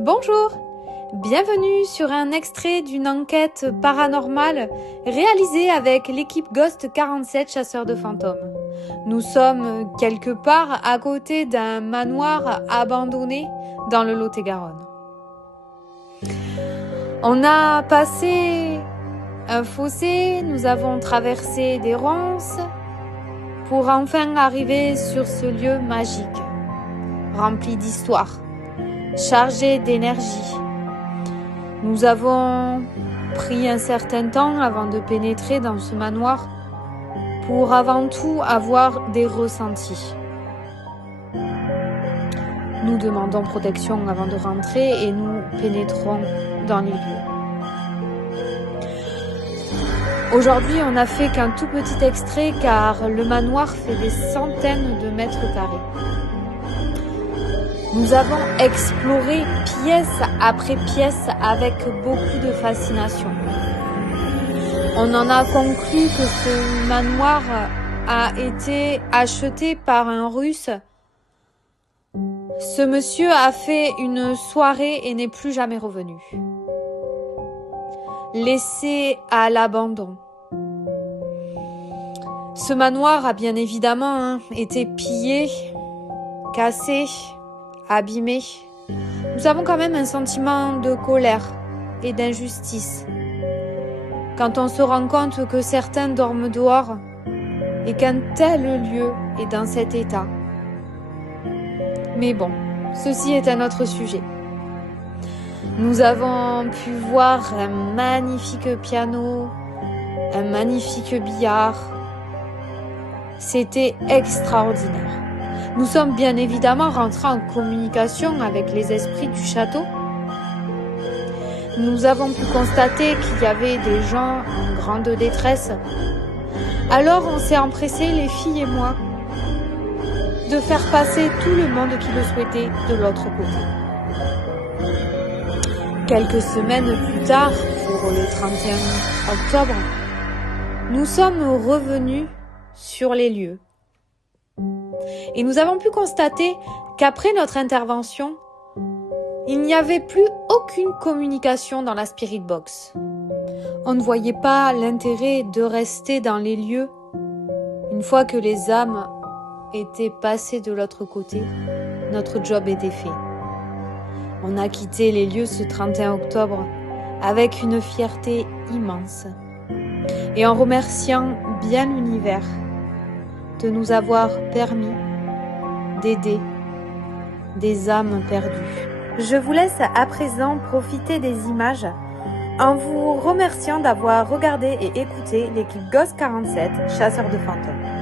Bonjour, bienvenue sur un extrait d'une enquête paranormale réalisée avec l'équipe Ghost 47 chasseurs de fantômes. Nous sommes quelque part à côté d'un manoir abandonné dans le Lot-et-Garonne. On a passé un fossé, nous avons traversé des ronces pour enfin arriver sur ce lieu magique, rempli d'histoire, chargé d'énergie. Nous avons pris un certain temps avant de pénétrer dans ce manoir pour avant tout avoir des ressentis. Nous demandons protection avant de rentrer et nous pénétrons dans les lieux. Aujourd'hui, on n'a fait qu'un tout petit extrait car le manoir fait des centaines de mètres carrés. Nous avons exploré pièce après pièce avec beaucoup de fascination. On en a conclu que ce manoir a été acheté par un Russe. Ce monsieur a fait une soirée et n'est plus jamais revenu. Laissé à l'abandon. Ce manoir a bien évidemment été pillé, cassé, abîmé. Nous avons quand même un sentiment de colère et d'injustice quand on se rend compte que certains dorment dehors et qu'un tel lieu est dans cet état. Mais bon, ceci est un autre sujet. Nous avons pu voir un magnifique piano, un magnifique billard. C'était extraordinaire. Nous sommes bien évidemment rentrés en communication avec les esprits du château. Nous avons pu constater qu'il y avait des gens en grande détresse. Alors on s'est empressés, les filles et moi, de faire passer tout le monde qui le souhaitait de l'autre côté. Quelques semaines plus tard, pour le 31 octobre, nous sommes revenus sur les lieux. Et nous avons pu constater qu'après notre intervention, il n'y avait plus aucune communication dans la Spirit Box. On ne voyait pas l'intérêt de rester dans les lieux. Une fois que les âmes étaient passées de l'autre côté, notre job était fait. On a quitté les lieux ce 31 octobre avec une fierté immense et en remerciant bien l'univers de nous avoir permis d'aider des âmes perdues. Je vous laisse à présent profiter des images en vous remerciant d'avoir regardé et écouté l'équipe Ghost 47 chasseurs de fantômes.